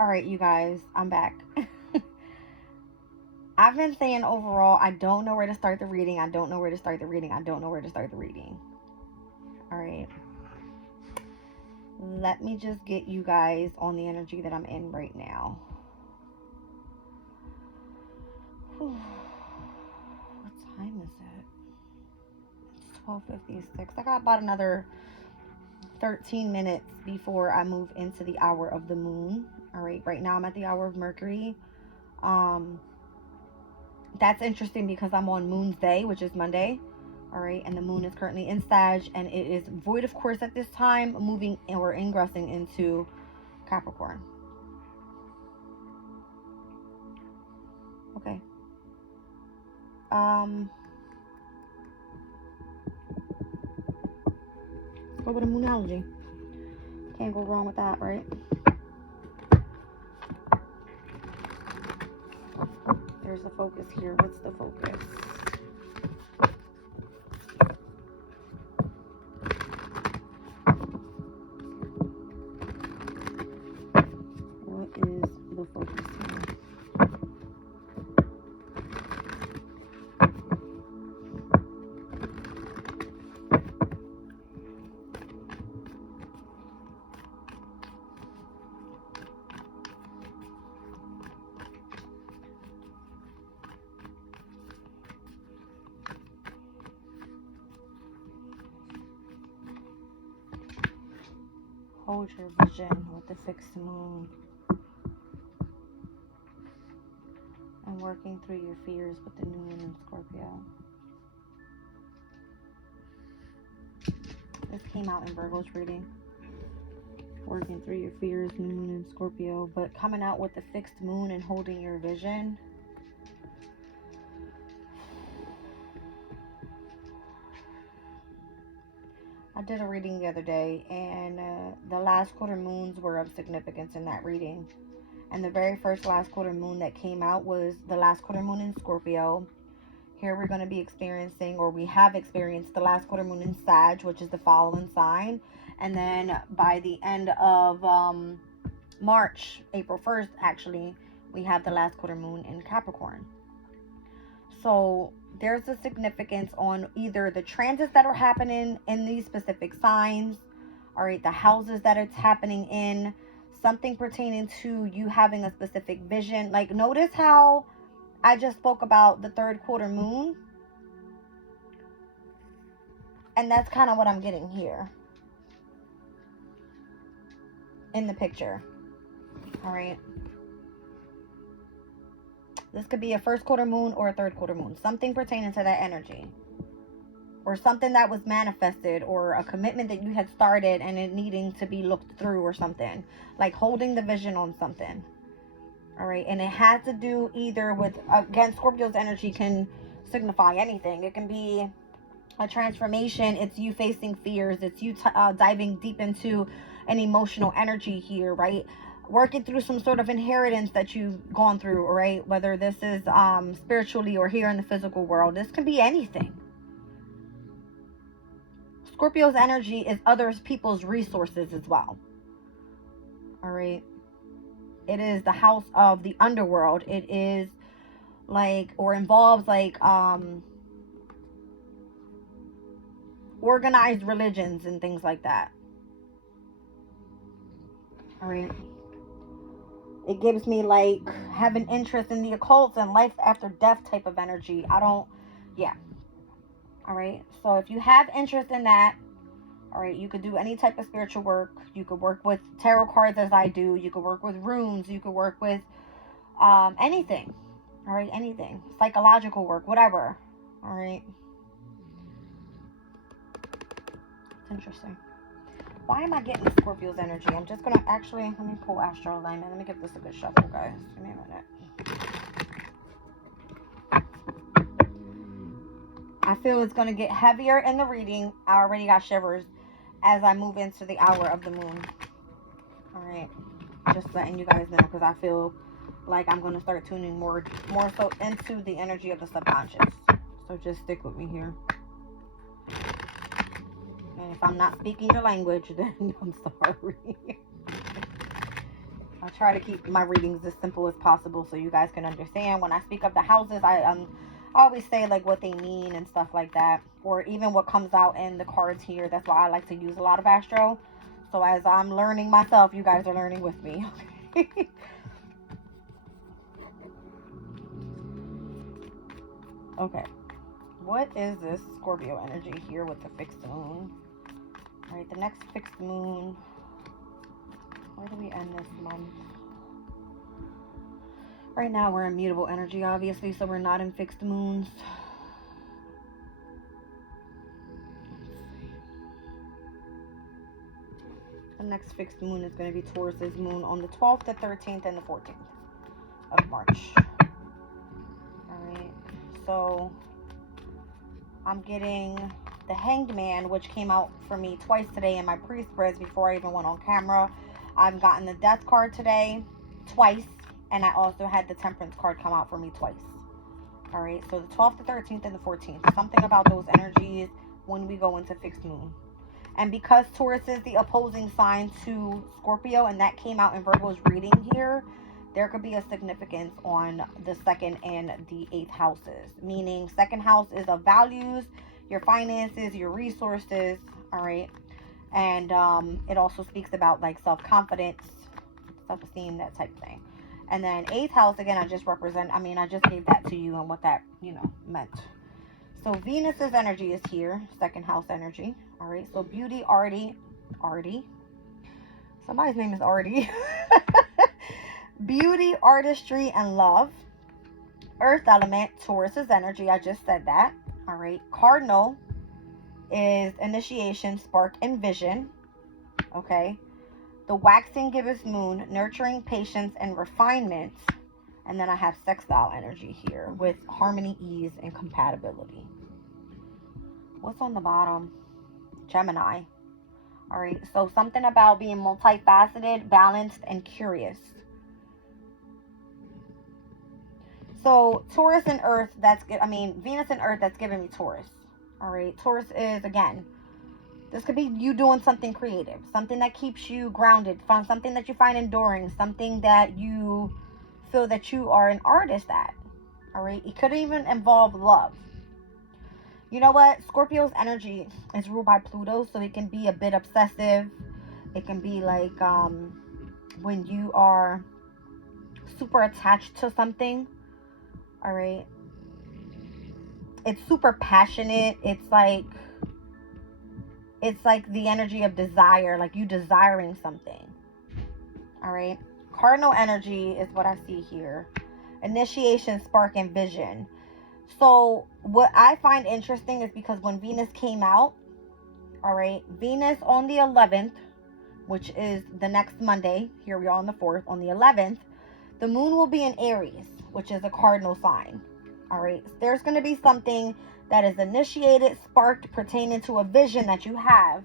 All right, you guys, I'm back. I've been saying overall, I don't know where to start the reading. I don't know where to start the reading. I don't know where to start the reading. All right. Let me just get you guys on the energy that I'm in right now. Whew. What time is it? It's 12:56. I got about another 13 minutes before I move into the hour of the moon. All right, right now I'm at the hour of Mercury. That's interesting because I'm on Moon's Day, which is Monday. All right, and the moon is currently in Sag, and it is void of course at this time, moving or ingressing into Capricorn. Okay. Let's go with a moonology. Can't go wrong with that, right? There's the focus here. What's the focus? What is the focus here? Hold your vision with the fixed moon. And working through your fears with the new moon in Scorpio. This came out in Virgo's reading. Working through your fears, new moon in Scorpio. But coming out with the fixed moon and holding your vision. I did a reading the other day, and the last quarter moons were of significance in that reading. And the very first last quarter moon that came out was the last quarter moon in Scorpio. Here we're going to be experiencing, or we have experienced, the last quarter moon in Sag, which is the following sign. And then by the end of March, April 1st, actually, we have the last quarter moon in Capricorn. So there's a significance on either the transits that are happening in these specific signs, all right, the houses that it's happening in, something pertaining to you having a specific vision. Like, notice how I just spoke about the third quarter moon, and that's kind of what I'm getting here in the picture. All right, this could be a first quarter moon or a third quarter moon, something pertaining to that energy, or something that was manifested, or a commitment that you had started and it needing to be looked through, or something, like holding the vision on something. All right, and it has to do either with, again, Scorpio's energy can signify anything. It can be a transformation. It's you facing fears. It's you diving deep into an emotional energy here, right? Working through some sort of inheritance that you've gone through, right? Whether this is spiritually or here in the physical world. This can be anything. Scorpio's energy is other people's resources as well. All right. It is the house of the underworld. It is like, or involves like organized religions and things like that. All right. It gives me like having interest in the occult and life after death type of energy. Yeah. All right. So if you have interest in that, all right, you could do any type of spiritual work. You could work with tarot cards as I do. You could work with runes. You could work with anything. All right, anything. Psychological work, whatever. All right. It's interesting. Why am I getting Scorpio's energy? I'm just going to actually, let me pull Astro Alignment. Let me give this a good shuffle, guys. Give me a minute. I feel it's going to get heavier in the reading. I already got shivers as I move into the hour of the moon. All right. Just letting you guys know, because I feel like I'm going to start tuning more so into the energy of the subconscious. So just stick with me here. And if I'm not speaking your language, then I'm sorry. I try to keep my readings as simple as possible so you guys can understand. When I speak of the houses, I always say like what they mean and stuff like that, or even what comes out in the cards here. That's why I like to use a lot of astro. So as I'm learning myself, you guys are learning with me. Okay. What is this Scorpio energy here with the fixed moon? All right, the next fixed moon. Where do we end this month? Right now we're in mutable energy, obviously, so we're not in fixed moons. The next fixed moon is going to be Taurus's moon on the 12th, the 13th, and the 14th of March. Alright, so I'm getting the Hanged Man, which came out for me twice today in my pre-spreads before I even went on camera. I've gotten the Death card today twice, and I also had the Temperance card come out for me twice. Alright, so the 12th, the 13th, and the 14th. Something about those energies when we go into fixed moon. And because Taurus is the opposing sign to Scorpio, and that came out in Virgo's reading here, there could be a significance on the 2nd and the 8th houses. Meaning, 2nd house is of values, your finances, your resources, all right? And it also speaks about, like, self-confidence, self-esteem, that type of thing. And then 8th house, again, I just gave that to you and what that, meant. So Venus's energy is here, 2nd house energy. All right, so beauty, Artie. Somebody's name is Artie. Beauty, artistry, and love. Earth element, Taurus's energy. I just said that. All right, cardinal is initiation, spark, and vision. Okay, the waxing gibbous moon, nurturing, patience, and refinement. And then I have sextile energy here with harmony, ease, and compatibility. What's on the bottom? Gemini. All right, so something about being multifaceted, balanced, and curious. So Taurus and Earth, Venus and Earth, that's giving me Taurus. All right, Taurus is, again, this could be you doing something creative, something that keeps you grounded, something that you find enduring, something that you feel that you are an artist at. All right, it could even involve love. You know what? Scorpio's energy is ruled by Pluto, so it can be a bit obsessive. It can be like when you are super attached to something. All right, it's super passionate. It's like the energy of desire, like you desiring something. All right, cardinal energy is what I see here. Initiation, spark, and vision. So what I find interesting is because when Venus came out, all right, Venus on the 11th, which is the next Monday, here we are on the 4th, on the 11th, the moon will be in Aries, which is a cardinal sign. All right, there's going to be something that is initiated, sparked, pertaining to a vision that you have.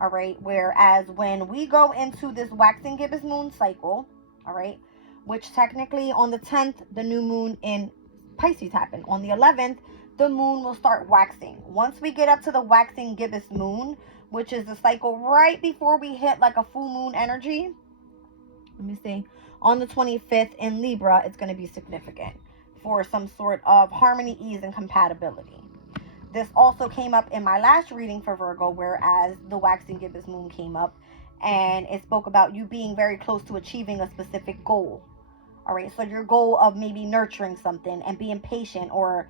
All right, whereas when we go into this waxing gibbous moon cycle, all right, which technically on the 10th, the new moon in Pisces happened. On the 11th, the moon will start waxing. Once we get up to the waxing gibbous moon, which is the cycle right before we hit like a full moon energy, let me see, on the 25th in Libra, it's going to be significant for some sort of harmony, ease, and compatibility. This also came up in my last reading for Virgo, whereas the waxing gibbous moon came up, and it spoke about you being very close to achieving a specific goal. All right, so your goal of maybe nurturing something and being patient, or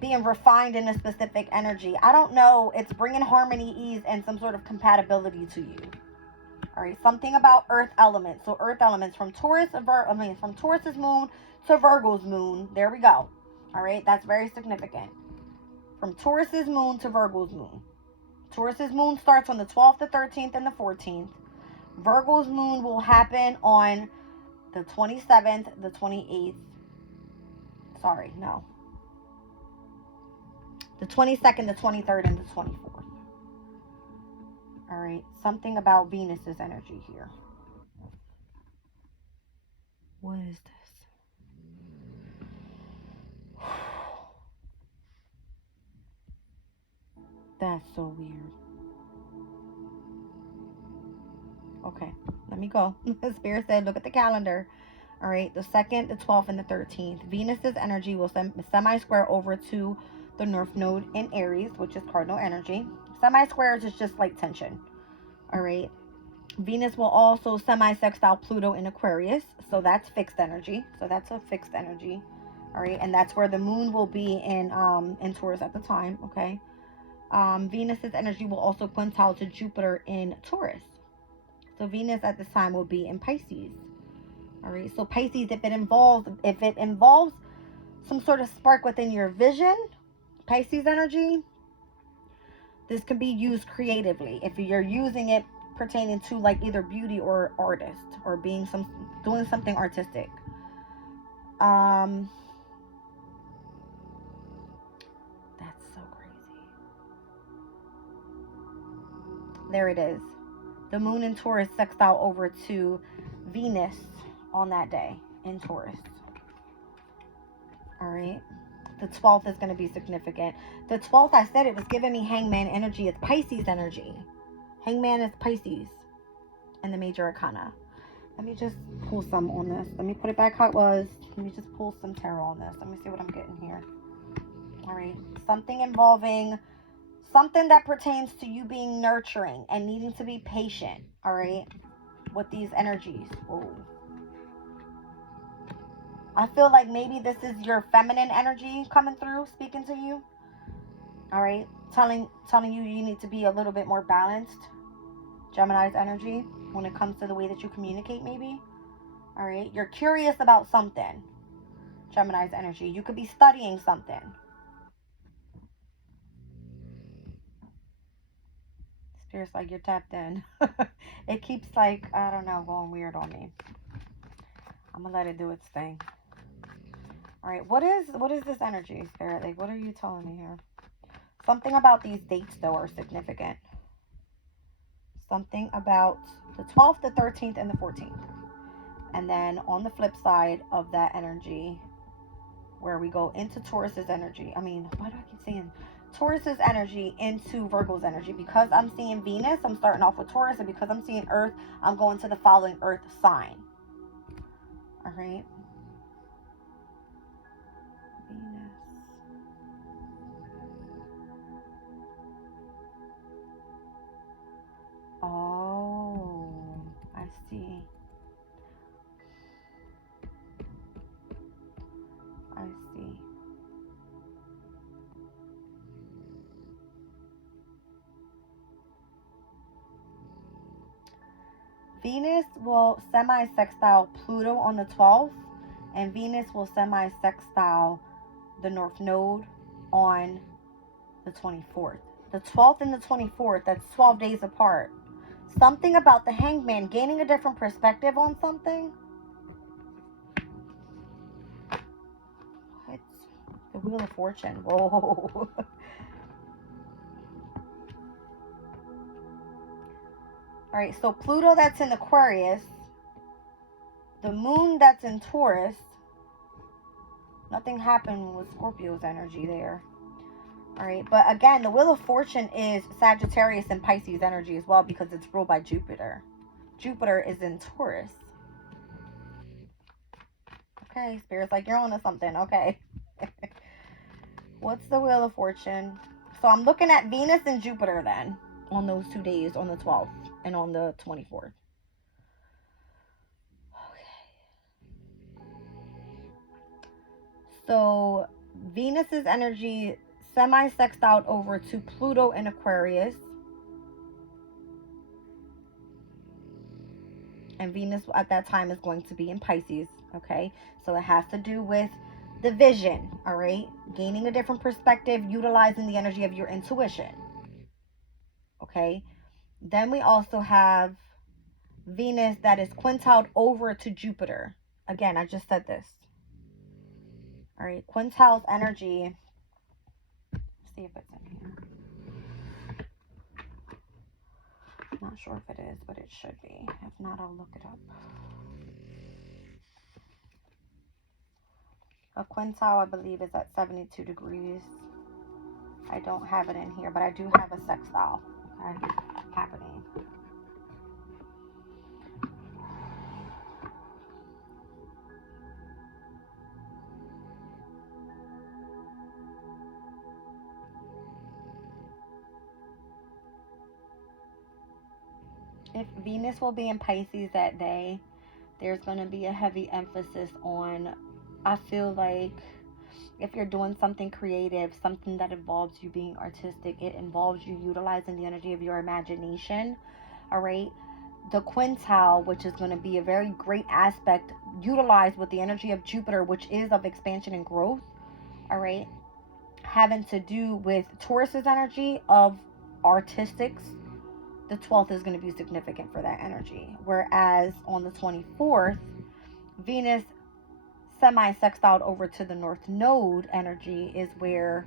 being refined in a specific energy. I don't know. It's bringing harmony, ease, and some sort of compatibility to you. All right, something about earth elements. So earth elements from from Taurus's moon to Virgo's moon. There we go. All right, that's very significant. From Taurus's moon to Virgo's moon. Taurus's moon starts on the 12th, the 13th, and the 14th. Virgo's moon will happen on the 27th, the 28th. Sorry, no. The 22nd, the 23rd, and the 24th. All right, something about Venus's energy here. What is this? That's so weird. Okay, let me go. Spirit said, look at the calendar. All right, the 2nd, the 12th, and the 13th. Venus's energy will semi-square over to the North Node in Aries, which is cardinal energy. Semi-squares is just like tension. All right. Venus will also semi-sextile Pluto in Aquarius, so that's fixed energy. So that's a fixed energy. All right, and that's where the moon will be in Taurus at the time. Okay. Venus's energy will also quintile to Jupiter in Taurus. So Venus at this time will be in Pisces. All right. So Pisces, if it involves some sort of spark within your vision, Pisces energy, this can be used creatively. If you're using it pertaining to like either beauty or artist or doing something artistic. That's so crazy. There it is. The moon in Taurus sextile over to Venus on that day in Taurus. All right. The 12th is going to be significant. The 12th, I said it was giving me hangman energy. It's Pisces energy. Hangman is Pisces in the major arcana. Let me just pull some on this. Let me put it back how it was. Let me just pull some tarot on this. Let me see what I'm getting here. All right. Something involving something that pertains to you being nurturing and needing to be patient. All right. With these energies. Whoa. I feel like maybe this is your feminine energy coming through, speaking to you. All right. Telling you need to be a little bit more balanced. Gemini's energy when it comes to the way that you communicate, maybe. All right. You're curious about something. Gemini's energy. You could be studying something. Spirit's like, you're tapped in. It keeps like, I don't know, going weird on me. I'm gonna let it do its thing. All right. What is this energy, Spirit? Like, what are you telling me here? Something about these dates, though, are significant. Something about the 12th, the 13th, and the 14th. And then on the flip side of that energy, where we go into Taurus's energy. I mean, why do I keep saying Taurus's energy into Virgo's energy? Because I'm seeing Venus, I'm starting off with Taurus. And because I'm seeing Earth, I'm going to the following Earth sign. All right. Venus. Oh, I see. I see. Venus will semi-sextile Pluto on the 12th, and Venus will semi-sextile the North Node on the 24th. The 12th and the 24th, that's 12 days apart. Something about the hangman gaining a different perspective on something. What? The Wheel of Fortune. Whoa. All right, so Pluto that's in Aquarius. The moon that's in Taurus. Nothing happened with Scorpio's energy there. All right, but again, the Wheel of Fortune is Sagittarius and Pisces energy as well because it's ruled by Jupiter. Jupiter is in Taurus. Okay, Spirit's like, you're on to something. Okay. What's the Wheel of Fortune? So I'm looking at Venus and Jupiter then on those 2 days, on the 12th and on the 24th. Okay. So Venus's energy semi-sextiled over to Pluto in Aquarius. And Venus at that time is going to be in Pisces. Okay. So it has to do with the vision. All right. Gaining a different perspective, utilizing the energy of your intuition. Okay. Then we also have Venus that is quintiled over to Jupiter. Again, I just said this. All right. Quintile's energy. Let's see if it's in here. Not sure if it is, but it should be. If not, I'll look it up. A quintile, I believe, is at 72 degrees. I don't have it in here, but I do have a sextile, okay, happening. If Venus will be in Pisces that day, there's going to be a heavy emphasis on, I feel like, if you're doing something creative, something that involves you being artistic, it involves you utilizing the energy of your imagination. All right. The quintile, which is going to be a very great aspect utilized with the energy of Jupiter, which is of expansion and growth. All right. Having to do with Taurus's energy of artistics, the 12th is going to be significant for that energy. Whereas on the 24th, Venus semi-sextile over to the North Node energy is where,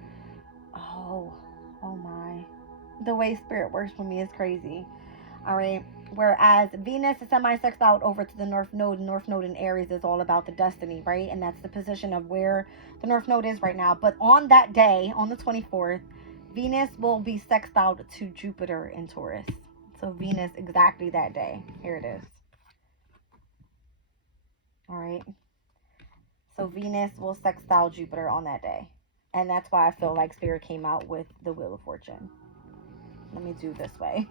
oh my, the way spirit works for me is crazy. All right. Whereas Venus is semi-sextile over to the North Node. North Node in Aries is all about the destiny, right? And that's the position of where the North Node is right now. But on that day, on the 24th, Venus will be sextile to Jupiter in Taurus. So Venus exactly that day. Here it is. All right. So Venus will sextile Jupiter on that day. And that's why I feel like Spirit came out with the Wheel of Fortune. Let me do this way.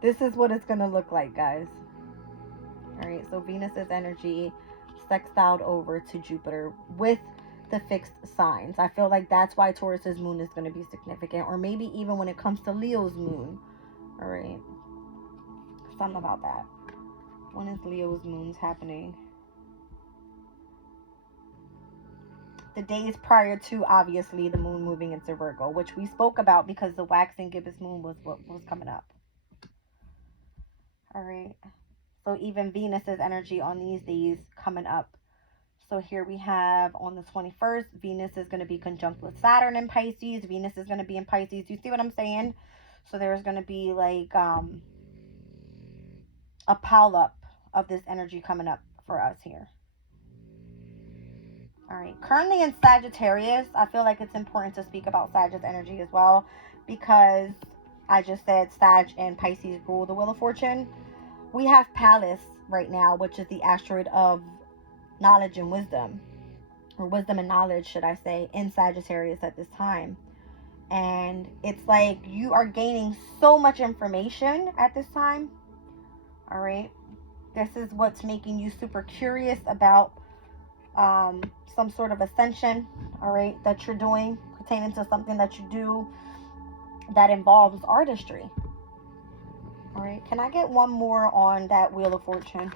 This is what it's going to look like, guys. All right, so Venus's energy sextiled over to Jupiter with the fixed signs. I feel like that's why Taurus's moon is going to be significant, or maybe even when it comes to Leo's moon. All right, something about that. When is Leo's moon's happening? The days prior to, obviously, the moon moving into Virgo, which we spoke about because the waxing gibbous moon was what was coming up. All right. So even Venus's energy on these days coming up. So here we have on the 21st, Venus is going to be conjunct with Saturn in Pisces. Venus is going to be in Pisces. You see what I'm saying? So there's going to be like a pile up of this energy coming up for us here. All right, currently in Sagittarius, I feel like it's important to speak about Sagittarius energy as well, because I just said Sag and Pisces rule the Wheel of Fortune. We have Pallas right now, which is the asteroid of knowledge and wisdom, or wisdom and knowledge, should I say, in Sagittarius at this time. And it's like you are gaining so much information at this time. All right, this is what's making you super curious about some sort of ascension, all right, that you're doing pertaining to something that you do that involves artistry. All right, can I get one more on that Wheel of Fortune?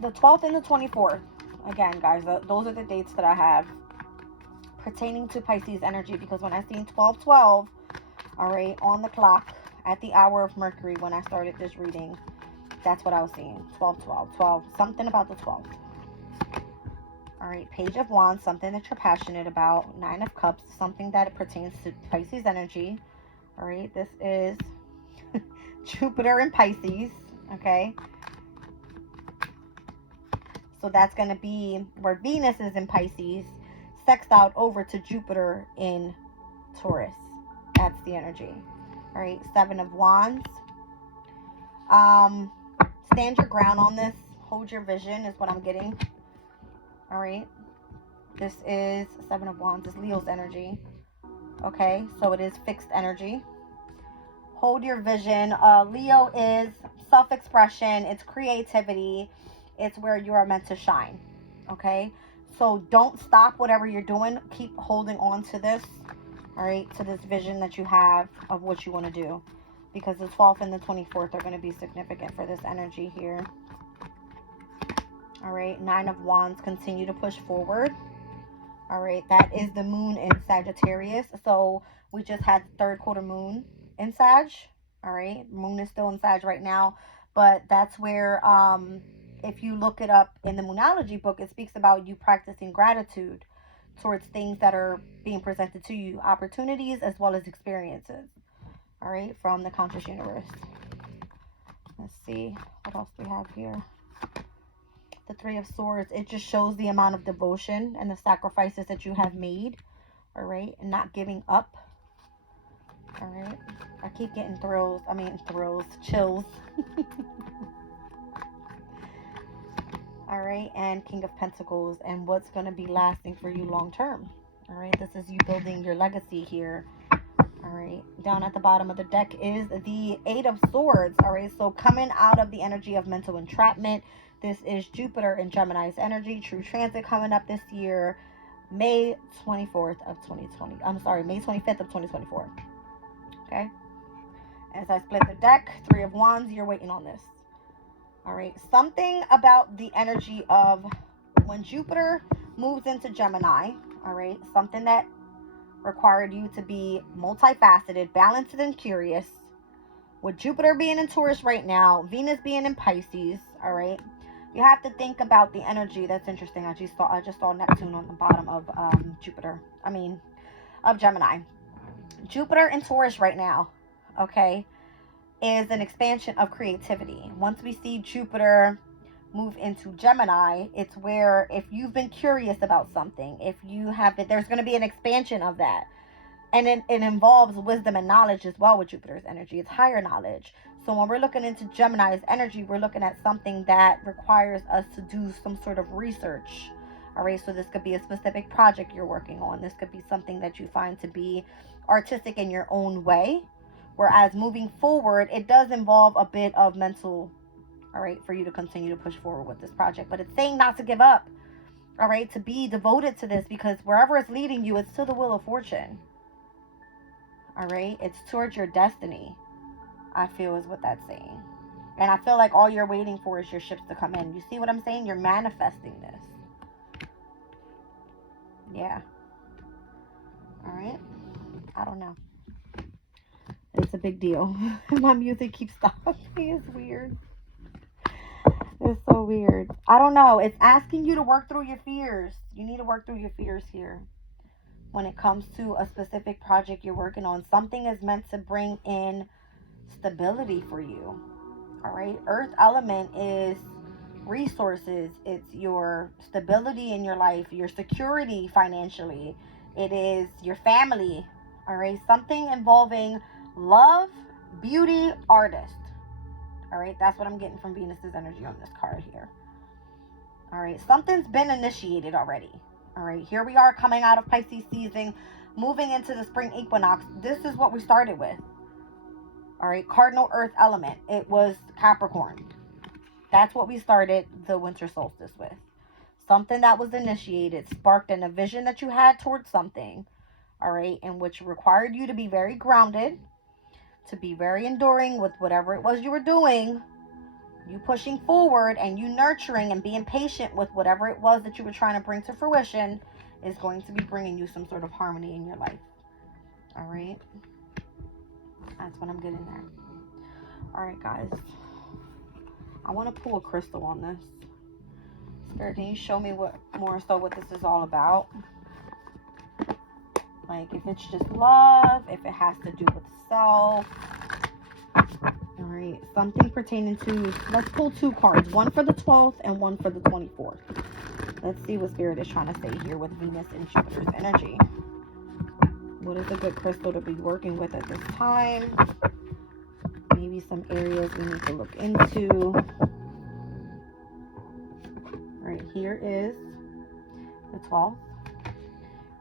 The 12th and the 24th. Again, guys, those are the dates that I have pertaining to Pisces energy, because when I seen 1212, all right, on the clock at the hour of Mercury when I started this reading, that's what I was seeing. 12, something about the 12th. All right, Page of Wands, something that you're passionate about. Nine of Cups, something that pertains to Pisces energy. All right, this is Jupiter in Pisces, okay? So that's going to be where Venus is in Pisces, sextiled over to Jupiter in Taurus. That's the energy. All right, Seven of Wands. Stand your ground on this. Hold your vision is what I'm getting. All right, this is Seven of Wands, is Leo's energy. Okay, so it is fixed energy. Hold your vision. Leo is self-expression, it's creativity, it's where you are meant to shine. Okay, so don't stop whatever you're doing. Keep holding on to this, all right, to this vision that you have of what you want to do, because the 12th and the 24th are going to be significant for this energy here. All right, Nine of Wands, continue to push forward. All right, that is the moon in Sagittarius. So we just had the third quarter moon in Sag. All right, moon is still in Sag right now, but that's where, if you look it up in the Moonology book, it speaks about you practicing gratitude towards things that are being presented to you, opportunities as well as experiences. All right, from the conscious universe. Let's see what else we have here. The Three of Swords, it just shows the amount of devotion and the sacrifices that you have made. All right, and not giving up. All right, I keep getting chills. All right, and King of Pentacles, and what's going to be lasting for you long term. All right, this is you building your legacy here. All All right, down at the bottom of the deck is the Eight of Swords. All right, so coming out of the energy of mental entrapment, this is Jupiter in Gemini's energy. True transit coming up this year, May 24th of 2020. I'm sorry, May 25th of 2024. Okay. As I split the deck, Three of Wands, you're waiting on this. All right, something about the energy of when Jupiter moves into Gemini. All right, something that required you to be multifaceted, balanced, and curious. With Jupiter being in Taurus right now, Venus being in Pisces, all right, you have to think about the energy. That's interesting. I just saw Neptune on the bottom of of Gemini. Jupiter in Taurus right now, okay, is an expansion of creativity. Once we see Jupiter move into Gemini, it's where if you've been curious about something, if you have it, there's going to be an expansion of that. And it involves wisdom and knowledge as well with Jupiter's energy. It's higher knowledge. So when we're looking into Gemini's energy, we're looking at something that requires us to do some sort of research. All right, so this could be a specific project you're working on. This could be something that you find to be artistic in your own way. Whereas moving forward, it does involve a bit of mental, all right, for you to continue to push forward with this project. But it's saying not to give up, all right, to be devoted to this, because wherever it's leading you, it's to the wheel of fortune. All right, it's towards your destiny, I feel, is what that's saying. And I feel like all you're waiting for is your ships to come in. You see what I'm saying? You're manifesting this. Yeah. All right. I don't know. It's a big deal. My music keeps stopping. It's weird. It's so weird. I don't know. It's asking you to work through your fears. You need to work through your fears here. When it comes to a specific project you're working on, something is meant to bring in stability for you. All right. Earth element is resources. It's your stability in your life, your security financially. It is your family. All right. Something involving love, beauty, artist. All right. That's what I'm getting from Venus's energy on this card here. All right. Something's been initiated already. All right, here we are coming out of Pisces season, moving into the spring equinox. This is what we started with. All right, cardinal earth element. It was Capricorn. That's what we started the winter solstice with. Something that was initiated, sparked in a vision that you had towards something, all right, and which required you to be very grounded, to be very enduring with whatever it was you were doing, you pushing forward and you nurturing and being patient with whatever it was that you were trying to bring to fruition is going to be bringing you some sort of harmony in your life. All right. That's what I'm getting there. All right, guys. I want to pull a crystal on this. Spirit, can you show me what this is all about? Like if it's just love, if it has to do with self. All right, something pertaining to, let's pull two cards, one for the 12th and one for the 24th. Let's see what Spirit is trying to say here with Venus and Jupiter's energy. What is a good crystal to be working with at this time? Maybe some areas we need to look into. All right, here is the 12th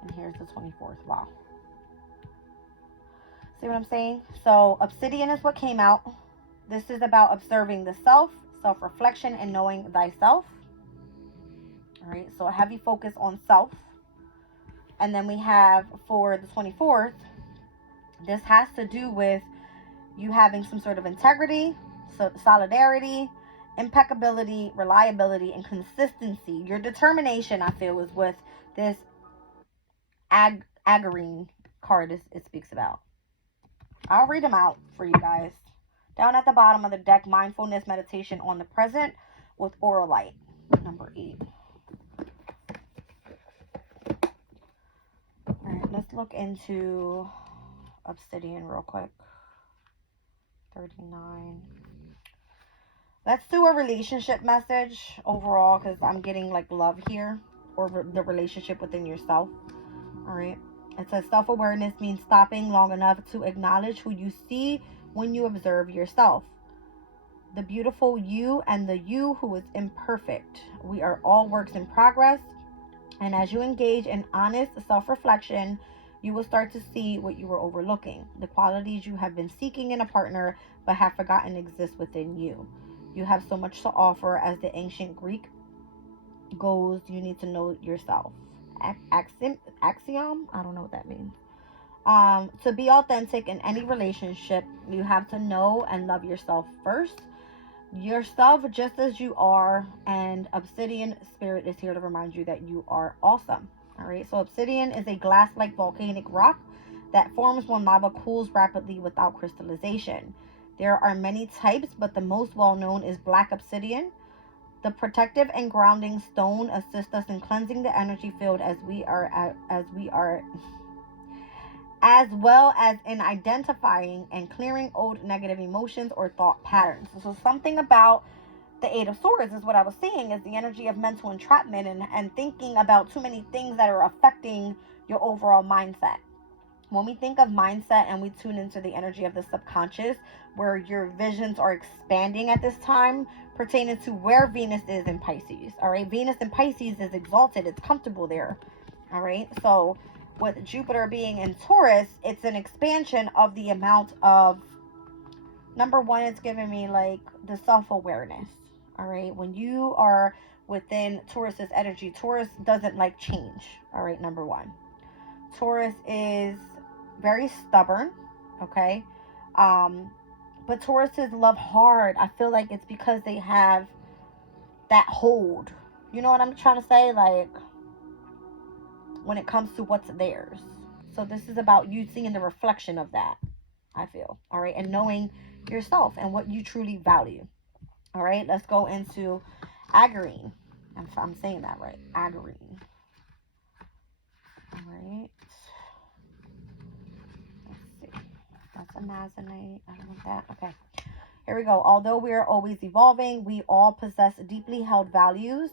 and here's the 24th. Wow. See what I'm saying? So obsidian is what came out. This is about observing the self, self-reflection, and knowing thyself. All right, so a heavy focus on self. And then we have for the 24th, this has to do with you having some sort of integrity, solidarity, impeccability, reliability, and consistency. Your determination, I feel, is what this Agarine card it speaks about. I'll read them out for you guys. Down at the bottom of the deck, mindfulness meditation on the present with aura light, number 8. All right, let's look into obsidian real quick. 39. Let's do a relationship message overall, because I'm getting like love here, or the relationship within yourself. All right. It says self-awareness means stopping long enough to acknowledge who you see when you observe yourself. The beautiful you and the you who is imperfect. We are all works in progress. And as you engage in honest self-reflection, You will start to see what you were overlooking, the qualities you have been seeking in a partner but have forgotten exist within you. You have so much to offer. As the ancient Greek goes, you need to know yourself. Axiom? I don't know what that means. To be authentic in any relationship, you have to know and love yourself first. Yourself just as you are, and Obsidian Spirit is here to remind you that you are awesome. All right, so obsidian is a glass-like volcanic rock that forms when lava cools rapidly without crystallization. There are many types, but the most well-known is black obsidian. The protective and grounding stone assists us in cleansing the energy field as well as in identifying and clearing old negative emotions or thought patterns. So something about the Eight of Swords is what I was saying, is the energy of mental entrapment and thinking about too many things that are affecting your overall mindset. When we think of mindset and we tune into the energy of the subconscious, where your visions are expanding at this time, pertaining to where Venus is in Pisces. All right, Venus in Pisces is exalted, it's comfortable there. All right, so with Jupiter being in Taurus, it's an expansion of the amount of, number one, it's giving me like the self-awareness. All right, when you are within Taurus's energy, Taurus doesn't like change. All right, number one, Taurus is very stubborn. Okay, but Tauruses love hard. I feel like it's because they have that hold. You know what I'm trying to say? Like, when it comes to what's theirs. So this is about you seeing the reflection of that, I feel. All right, and knowing yourself and what you truly value. All right, let's go into Agrine. I'm saying that right. Agrine. All right. Let's see. That's Amazonite. I don't want that. Okay. Here we go. Although we are always evolving, we all possess deeply held values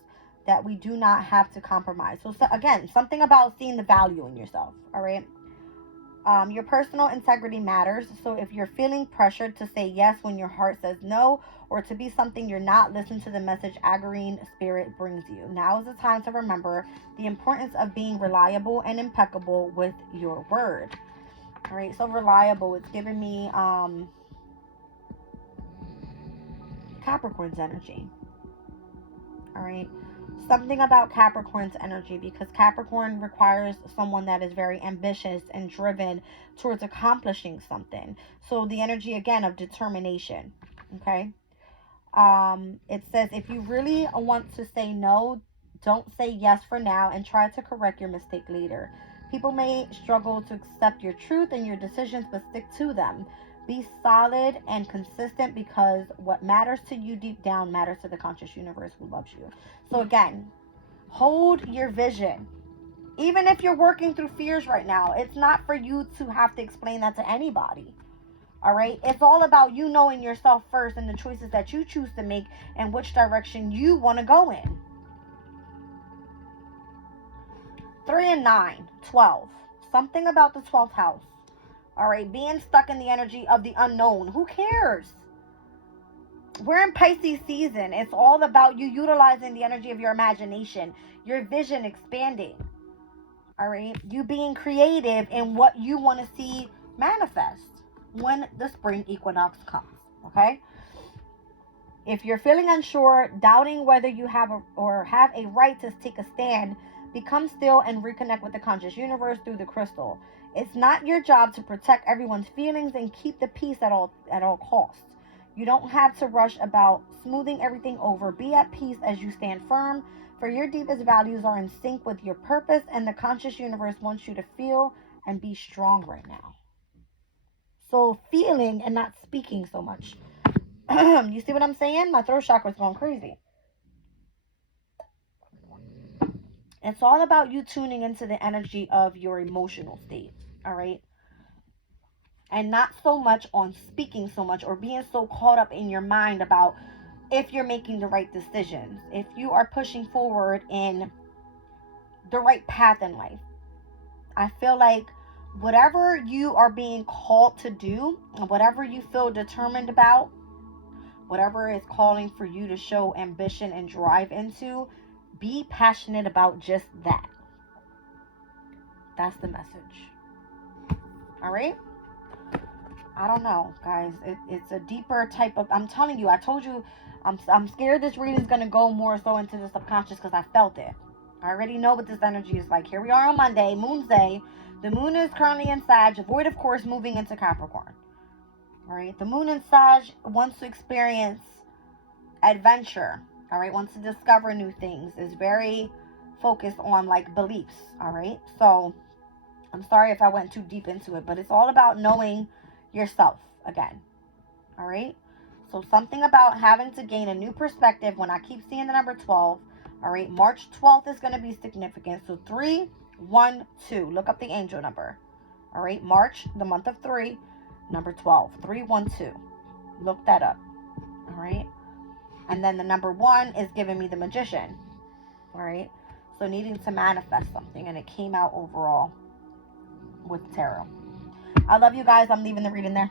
that we do not have to compromise. So again, something about seeing the value in yourself. All right. Your personal integrity matters. So if you're feeling pressured to say yes when your heart says no, or to be something you're not, listen to the message Agrine Spirit brings you. Now is the time to remember the importance of being reliable and impeccable with your word. All right, so reliable, it's giving me Capricorn's energy. All right, something about Capricorn's energy, because Capricorn requires someone that is very ambitious and driven towards accomplishing something. So the energy again of determination. Okay, it says if you really want to say no, don't say yes for now and try to correct your mistake later. People may struggle to accept your truth and your decisions, but stick to them. Be solid and consistent, because what matters to you deep down matters to the conscious universe who loves you. So again, hold your vision. Even if you're working through fears right now, it's not for you to have to explain that to anybody. All right, it's all about you knowing yourself first and the choices that you choose to make and which direction you want to go in. 3 and 9, 12. Something about the 12th house. All right, being stuck in the energy of the unknown. Who cares? We're in Pisces season. It's all about you utilizing the energy of your imagination, your vision expanding. All right, you being creative in what you want to see manifest when the spring equinox comes. Okay, if you're feeling unsure, doubting whether you have a right to take a stand, become still and reconnect with the conscious universe through the crystal. It's not your job to protect everyone's feelings and keep the peace at all costs. You don't have to rush about smoothing everything over. Be at peace as you stand firm, for your deepest values are in sync with your purpose, and the conscious universe wants you to feel and be strong right now. So feeling and not speaking so much. You see what I'm saying? My throat chakra is going crazy. It's all about you tuning into the energy of your emotional state. All right, and not so much on speaking so much or being so caught up in your mind about if you're making the right decisions, if you are pushing forward in the right path in life. I feel like whatever you are being called to do, whatever you feel determined about, whatever is calling for you to show ambition and drive into, be passionate about just that. That's the message. All right. I don't know, guys. It's a deeper type of. I'm telling you. I told you. I'm scared this reading is gonna go more so into the subconscious because I felt it. I already know what this energy is like. Here we are on Monday, Moon's Day. The moon is currently in Sag, void of course, moving into Capricorn. All right. The moon in Sag wants to experience adventure. All right. Wants to discover new things. Is very focused on like beliefs. All right. So I'm sorry if I went too deep into it, but it's all about knowing yourself again. All right. So something about having to gain a new perspective when I keep seeing the number 12. All right. March 12th is going to be significant. So 312. Look up the angel number. All right. March, the month of 3, number 12. 312. Look that up. All right. And then the number 1 is giving me the magician. All right. So needing to manifest something. And it came out overall with tarot. I love you guys. I'm leaving the reading there.